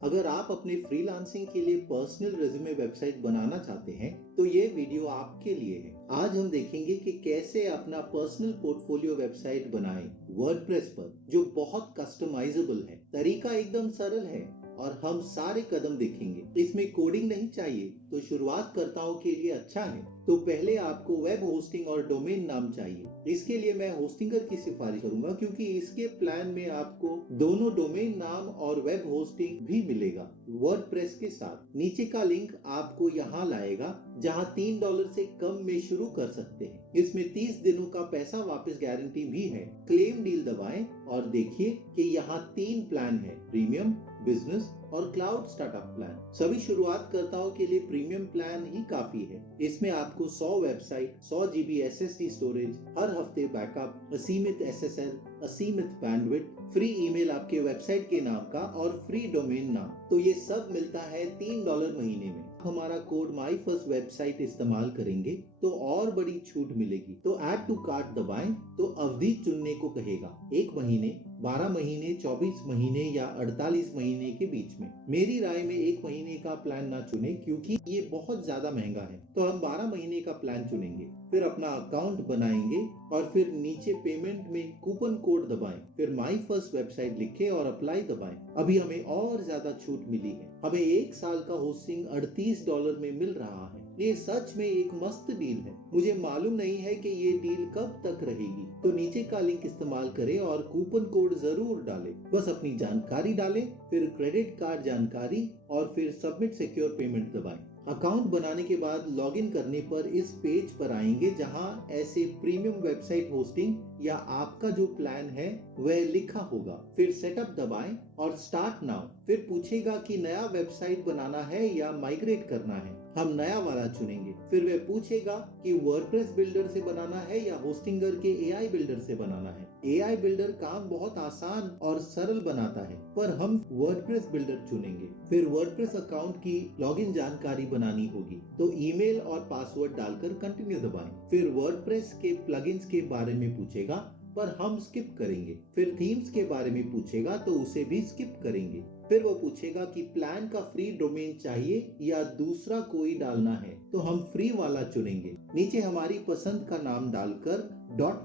अगर आप अपने फ्रीलांसिंग के लिए पर्सनल रेज्यूमे वेबसाइट बनाना चाहते हैं तो ये वीडियो आपके लिए है। आज हम देखेंगे कि कैसे अपना पर्सनल पोर्टफोलियो वेबसाइट बनाएं वर्डप्रेस पर, जो बहुत कस्टमाइजेबल है। तरीका एकदम सरल है और हम सारे कदम देखेंगे। इसमें कोडिंग नहीं चाहिए, तो शुरुआतकर्ताओं के लिए अच्छा है। तो पहले आपको वेब होस्टिंग और डोमेन नाम चाहिए। इसके लिए मैं होस्टिंगर की सिफारिश करूंगा, क्योंकि इसके प्लान में आपको दोनों डोमेन नाम और वेब होस्टिंग भी मिलेगा वर्डप्रेस के साथ। नीचे का लिंक आपको यहाँ लाएगा, जहाँ $3 से कम में शुरू कर सकते हैं। इसमें 30 दिनों का पैसा वापस गारंटी भी है। क्लेम डील दबाएं और देखिए कि यहाँ 3 प्लान है: प्रीमियम, बिजनेस और क्लाउड स्टार्टअप प्लान। सभी शुरुआतकर्ताओं के लिए प्रीमियम प्लान ही काफी है। इसमें आपको 100 वेबसाइट, 100 GB SSD स्टोरेज, हर हफ्ते बैकअप, असीमित SSL, असीमित बैंडविड्थ, फ्री ईमेल आपके वेबसाइट के नाम का और फ्री डोमेन नाम। तो ये सब मिलता है $3 महीने में। हमारा कोड माई फर्स्ट वेबसाइट इस्तेमाल करेंगे तो और बड़ी छूट मिलेगी। तो ऐड टू कार्ट दबाएं तो अवधि चुनने को कहेगा: 1 महीने, 12 महीने, 24 महीने या 48 महीने के बीच में। मेरी राय में 1 महीने का प्लान ना चुने, क्योंकि ये बहुत ज्यादा महंगा है। तो हम 12 महीने का प्लान चुनेंगे। फिर अपना अकाउंट बनाएंगे और फिर नीचे पेमेंट में कूपन कोड दबाएं। फिर माई फर्स्ट वेबसाइट लिखें और अप्लाई दबाएं। अभी हमें और ज्यादा छूट मिली है। हमें 1 साल का होस्टिंग $38 में मिल रहा है। ये सच में एक मस्त डील है। मुझे मालूम नहीं है कि ये डील कब तक रहेगी। तो नीचे का लिंक इस्तेमाल करें और कूपन कोड जरूर डालें। बस अपनी जानकारी डालें, फिर क्रेडिट कार्ड जानकारी और फिर सबमिट सिक्योर पेमेंट दबाएं। अकाउंट बनाने के बाद लॉगिन करने पर इस पेज पर आएंगे, जहां ऐसे प्रीमियम वेबसाइट होस्टिंग या आपका जो प्लान है वह लिखा होगा। फिर सेटअप दबाएं और स्टार्ट नाउ। फिर पूछेगा कि नया वेबसाइट बनाना है या माइग्रेट करना है। हम नया वाला चुनेंगे। फिर वह पूछेगा कि वर्डप्रेस बिल्डर से बनाना है या होस्टिंगर के AI बिल्डर से बनाना है। AI बिल्डर काम बहुत आसान और सरल बनाता है, पर हम वर्डप्रेस बिल्डर चुनेंगे। फिर वर्डप्रेस अकाउंट की लॉगिन जानकारी बनानी होगी, तो ईमेल और पासवर्ड डालकर कंटिन्यू दबाएं। फिर वर्डप्रेस के प्लगइन्स के बारे में पूछेगा, पर हम स्किप करेंगे। फिर थीम्स के बारे में पूछेगा, तो उसे भी स्किप करेंगे। फिर वो पूछेगा कि प्लान का फ्री डोमेन चाहिए या दूसरा कोई डालना है, तो हम फ्री वाला चुनेंगे। नीचे हमारी पसंद का नाम डालकर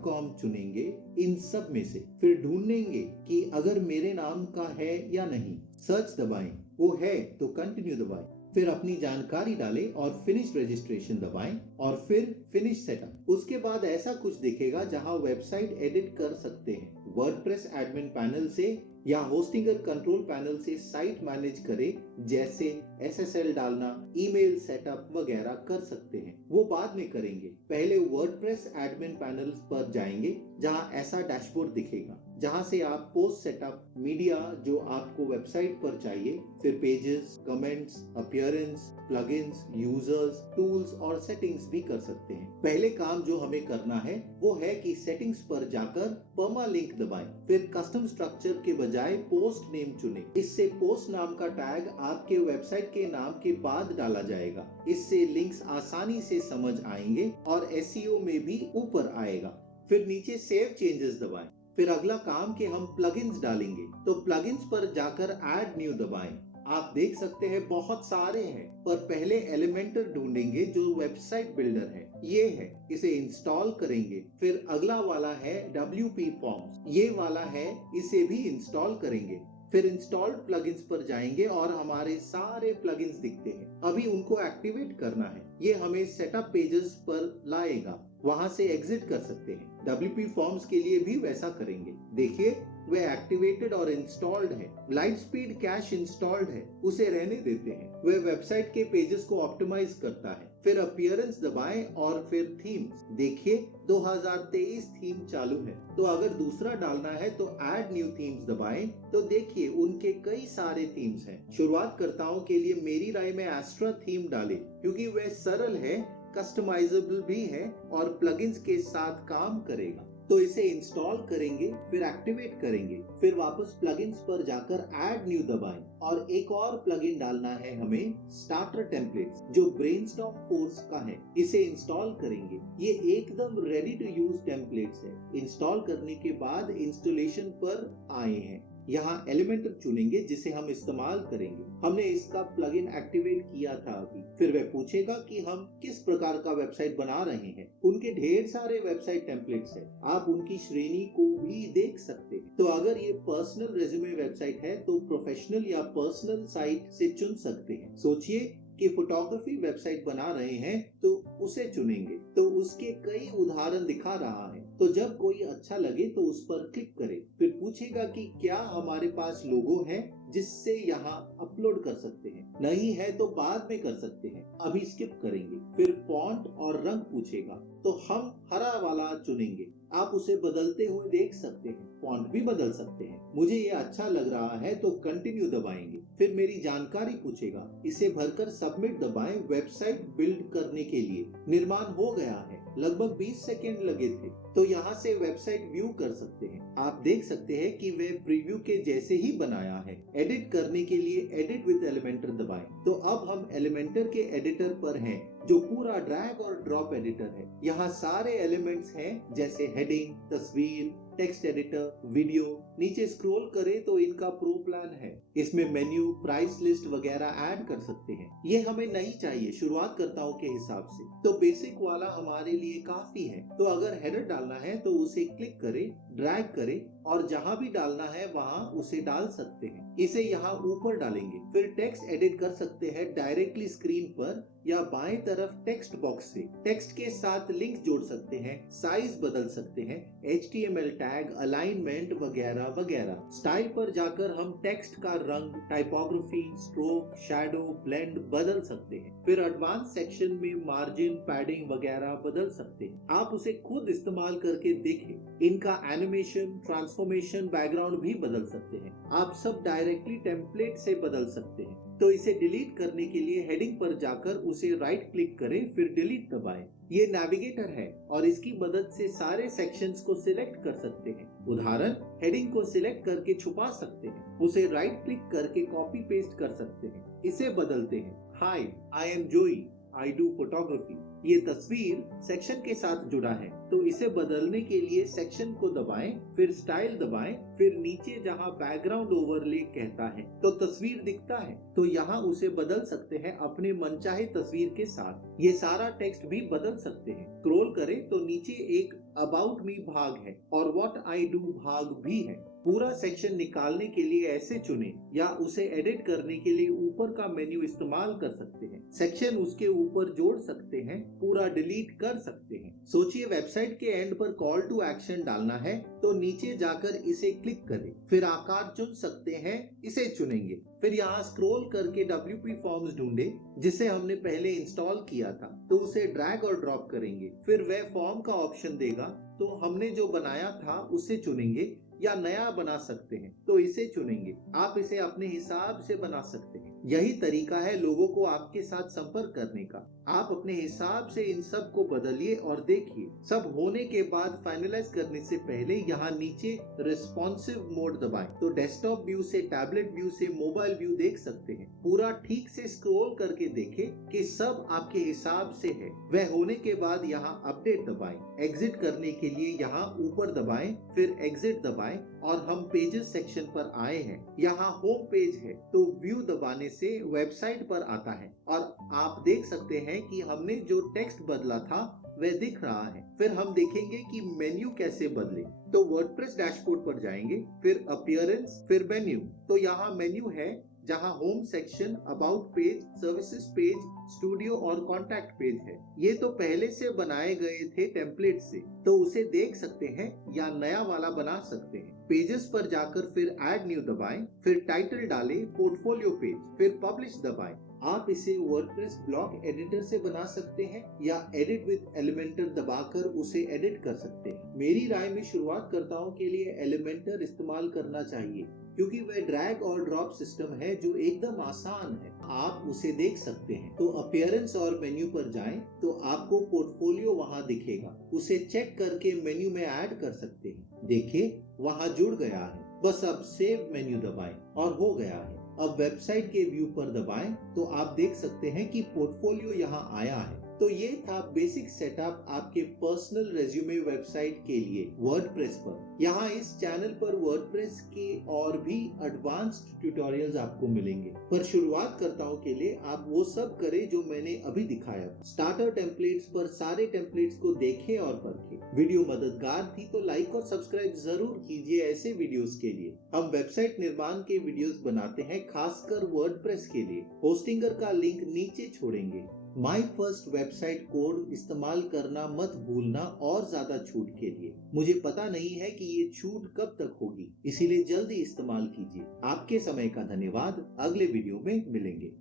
.com चुनेंगे इन सब में से। फिर ढूंढेंगे कि अगर मेरे नाम का है या नहीं। सर्च दबाएं, वो है तो कंटिन्यू दबाएं। फिर अपनी जानकारी डालें और फिनिश रजिस्ट्रेशन दबाएं और फिर फिनिश सेटअप। उसके बाद ऐसा कुछ दिखेगा, जहां वेबसाइट एडिट कर सकते हैं। वर्डप्रेस एडमिन पैनल से या होस्टिंगर कंट्रोल पैनल से साइट मैनेज करें, जैसे SSL डालना, ईमेल सेटअप वगैरह कर सकते हैं। वो बाद में करेंगे। पहले वर्डप्रेस एडमिन पैनल पर जाएंगे, जहां ऐसा डैशबोर्ड दिखेगा, जहां से आप पोस्ट सेटअप, मीडिया जो आपको वेबसाइट पर चाहिए, फिर pages, comments, appearance, plugins, users, tools और सेटिंग्स भी कर सकते हैं। पहले काम जो हमें करना है वो है कि सेटिंग्स पर जाकर परमालिंक दबाएं। फिर कस्टम स्ट्रक्चर के बजाय पोस्ट नेम चुनें। इससे पोस्ट नाम का टैग आपके वेबसाइट के नाम के बाद डाला जाएगा। इससे लिंक्स आसानी से समझ आएंगे और SEO में भी ऊपर आएगा। फिर नीचे सेव चेंजेस दबाएं। फिर अगला काम कि हम प्लगइन्स डालेंगे, तो प्लगइन्स पर जाकर ऐड न्यू दबाएं। आप देख सकते हैं बहुत सारे हैं, पर पहले एलिमेंटर ढूंढेंगे जो वेबसाइट बिल्डर है। ये है, इसे इंस्टॉल करेंगे। फिर अगला वाला है WP फॉर्म्स, ये वाला है, इसे भी इंस्टॉल करेंगे। फिर इंस्टॉल्ड प्लगइन्स पर जाएंगे और हमारे सारे प्लगइन्स दिखते हैं। अभी उनको एक्टिवेट करना है। ये हमें सेटअप पेजेस पर लाएगा, वहां से एग्जिट कर सकते हैं। WP फॉर्म्स के लिए भी वैसा करेंगे। देखिए, वह एक्टिवेटेड और इंस्टॉल्ड है। लाइट स्पीड कैश इंस्टॉल्ड है, उसे रहने देते हैं। वह वेबसाइट के पेजेस को ऑप्टिमाइज करता है। फिर अपीयरेंस दबाएं और फिर थीम्स। देखिए, 2023 थीम चालू है। तो अगर दूसरा डालना है तो ऐड न्यू थीम्स दबाएं, तो देखिए उनके कई सारे थीम्स हैं। शुरुआतकर्ताओं के लिए मेरी राय में एस्ट्रा थीम डालें, क्योंकि वह सरल है, कस्टमाइजेबल भी है और प्लगइन्स के साथ काम करेगा। तो इसे इंस्टॉल करेंगे, फिर एक्टिवेट करेंगे। फिर वापस प्लगइन्स पर जाकर ऐड न्यू दबाएं और एक और प्लगइन डालना है हमें, स्टार्टर टेम्पलेट्स, जो ब्रेनस्टॉर्म फोर्स का है। इसे इंस्टॉल करेंगे। ये एकदम रेडी टू यूज टेम्पलेट्स है। इंस्टॉल करने के बाद इंस्टॉलेशन पर आए हैं। यहाँ एलिमेंटर चुनेंगे जिसे हम इस्तेमाल करेंगे। हमने इसका प्लगइन एक्टिवेट किया था अभी। फिर वह पूछेगा कि हम किस प्रकार का वेबसाइट बना रहे हैं। उनके ढेर सारे वेबसाइट टेम्पलेट्स हैं, आप उनकी श्रेणी को भी देख सकते हैं। तो अगर ये पर्सनल रेज्यूमे वेबसाइट है तो प्रोफेशनल या पर्सनल साइट से चुन सकते हैं। सोचिए कि फोटोग्राफी वेबसाइट बना रहे हैं तो उसे चुनेंगे, तो उसके कई उदाहरण दिखा रहा है। तो जब कोई अच्छा लगे तो उस पर क्लिक करें। फिर पूछेगा कि क्या हमारे पास लोगो है जिससे यहाँ अपलोड कर सकते हैं। नहीं है तो बाद में कर सकते हैं, अभी स्किप करेंगे। फिर फॉन्ट और रंग पूछेगा तो हम हरा वाला चुनेंगे। आप उसे बदलते हुए देख सकते हैं, फॉन्ट भी बदल सकते हैं। मुझे ये अच्छा लग रहा है तो कंटिन्यू दबाएंगे। फिर मेरी जानकारी पूछेगा, इसे भरकर सबमिट दबाएं। वेबसाइट बिल्ड करने के लिए निर्माण हो गया है, लगभग 20 सेकेंड लगे थे। तो यहाँ से वेबसाइट व्यू कर सकते हैं। आप देख सकते हैं कि वे प्रीव्यू के जैसे ही बनाया है। एडिट करने के लिए एडिट विद एलिमेंटर दबाएं। तो अब हम एलिमेंटर के एडिटर पर हैं, जो पूरा ड्रैग और ड्रॉप एडिटर है। यहाँ सारे एलिमेंट्स हैं, जैसे हेडिंग, तस्वीर, टेक्स्ट एडिटर, वीडियो। नीचे स्क्रॉल करें तो इनका प्रो प्लान है। इसमें मेन्यू, प्राइस लिस्ट वगैरह ऐड कर सकते हैं। ये हमें नहीं चाहिए शुरुआतकर्ताओं के हिसाब से, तो बेसिक वाला हमारे लिए काफी है। तो अगर हेडर डालना है तो उसे क्लिक करें, ड्रैग करें और जहां भी डालना है वहां उसे डाल सकते हैं। इसे यहाँ ऊपर डालेंगे। फिर टेक्स्ट एडिट कर सकते हैं डायरेक्टली स्क्रीन पर या बाएं तरफ टेक्स्ट बॉक्स से। टेक्स्ट के साथ लिंक जोड़ सकते हैं, साइज बदल सकते हैं, HTML टैग, अलाइनमेंट वगैरह वगैरह। स्टाइल पर जाकर हम टेक्स्ट का रंग, टाइपोग्राफी, स्ट्रोक, शैडो, ब्लेंड बदल सकते हैं। फिर एडवांस सेक्शन में मार्जिन, पैडिंग वगैरह बदल सकते हैं। आप उसे खुद इस्तेमाल करके देखें। इनका एनिमेशन, ट्रांसफॉर्मेशन, बैकग्राउंड भी बदल सकते हैं। आप सब डायरेक्टली टेम्पलेट से बदल सकते हैं। तो इसे डिलीट करने के लिए हेडिंग पर जाकर उसे राइट क्लिक करें, फिर डिलीट दबाएं। ये नेविगेटर है और इसकी मदद से सारे सेक्शंस को सिलेक्ट कर सकते हैं। उदाहरण, हेडिंग को सिलेक्ट करके छुपा सकते हैं। उसे राइट क्लिक करके कॉपी पेस्ट कर सकते हैं। इसे बदलते हैं। हाय, आई एम जोई, आई डू फोटोग्राफी। ये तस्वीर सेक्शन के साथ जुड़ा है, तो इसे बदलने के लिए सेक्शन को दबाएं, फिर स्टाइल दबाएं, फिर नीचे जहां बैकग्राउंड ओवरले कहता है तो तस्वीर दिखता है, तो यहाँ उसे बदल सकते हैं अपने मनचाहे तस्वीर के साथ। ये सारा टेक्स्ट भी बदल सकते हैं। स्क्रॉल करें तो नीचे एक अबाउट मी भाग है और व्हाट आई डू भाग भी है। पूरा सेक्शन निकालने के लिए ऐसे चुनें या उसे एडिट करने के लिए ऊपर का मेन्यू इस्तेमाल कर सकते हैं। सेक्शन उसके ऊपर जोड़ सकते हैं, पूरा डिलीट कर सकते हैं। सोचिए वेबसाइट के एंड पर कॉल टू एक्शन डालना है तो नीचे जाकर इसे क्लिक करें, फिर आकार चुन सकते हैं, इसे चुनेंगे। फिर यहाँ स्क्रॉल करके WP फॉर्म्स ढूंढे जिसे हमने पहले इंस्टॉल किया था, तो उसे ड्रैग और ड्रॉप करेंगे। फिर वह फॉर्म का ऑप्शन देगा, तो हमने जो बनाया था उसे चुनेंगे या नया बना सकते हैं, तो इसे चुनेंगे। आप इसे अपने हिसाब से बना सकते हैं। यही तरीका है लोगों को आपके साथ संपर्क करने का। आप अपने हिसाब से इन सब को बदलिए और देखिए। सब होने के बाद फाइनलाइज करने से पहले यहाँ नीचे रिस्पॉन्सिव मोड दबाएं, तो डेस्कटॉप व्यू से टैबलेट व्यू से मोबाइल व्यू देख सकते हैं। पूरा ठीक से स्क्रॉल करके देखें कि सब आपके हिसाब से है। वह होने के बाद यहाँ अपडेट दबाएं। एग्जिट करने के लिए यहाँ ऊपर दबाएं, फिर एग्जिट दबाएं और हम पेजेस सेक्शन पर आए हैं। यहाँ होम पेज है, तो व्यू दबाने से वेबसाइट पर आता है और आप देख सकते हैं कि हमने जो टेक्स्ट बदला था वह दिख रहा है। फिर हम देखेंगे कि मेन्यू कैसे बदले। तो वर्डप्रेस डैशबोर्ड पर जाएंगे, फिर अपीयरेंस, फिर मेन्यू। तो यहाँ मेन्यू है जहां home section, about page, services page, studio और कॉन्टैक्ट पेज है। ये तो पहले से बनाए गए थे टेम्पलेट से, तो उसे देख सकते हैं या नया वाला बना सकते हैं। पेजेस पर जाकर फिर ऐड न्यू दबाएं, फिर टाइटल डालें, पोर्टफोलियो पेज, फिर पब्लिश दबाएं। आप इसे वर्डप्रेस ब्लॉक एडिटर से बना सकते हैं या एडिट विद एलिमेंटर दबाकर उसे एडिट कर सकते हैं। मेरी राय में शुरुआतकर्ताओं के लिए एलिमेंटर इस्तेमाल करना चाहिए, क्योंकि वह ड्रैग और ड्रॉप सिस्टम है जो एकदम आसान है। आप उसे देख सकते हैं। तो अपीयरेंस और मेन्यू पर जाएं तो आपको पोर्टफोलियो वहां दिखेगा। उसे चेक करके मेन्यू में ऐड कर सकते हैं। देखिए वहां जुड़ गया है। बस अब सेव मेन्यू दबाएं और हो गया है। अब वेबसाइट के व्यू पर दबाएं तो आप देख सकते हैं कि पोर्टफोलियो यहाँ आया है। तो ये था बेसिक सेटअप आपके पर्सनल रेज्यूमे वेबसाइट के लिए वर्डप्रेस पर। यहाँ इस चैनल पर वर्डप्रेस के और भी एडवांस्ड ट्यूटोरियल्स आपको मिलेंगे, पर शुरुआत करताओं के लिए आप वो सब करें जो मैंने अभी दिखाया। स्टार्टर टेम्पलेट्स पर सारे टेम्पलेट्स को देखें और परखें। वीडियो मददगार थी तो लाइक और सब्सक्राइब जरूर कीजिए ऐसे वीडियोस के लिए। हम वेबसाइट निर्माण के वीडियोस बनाते हैं, खासकर वर्डप्रेस के लिए। होस्टिंगर का लिंक नीचे छोड़ेंगे। माई फर्स्ट वेबसाइट कोड इस्तेमाल करना मत भूलना और ज्यादा छूट के लिए। मुझे पता नहीं है कि ये छूट कब तक होगी, इसीलिए जल्दी इस्तेमाल कीजिए। आपके समय का धन्यवाद। अगले वीडियो में मिलेंगे।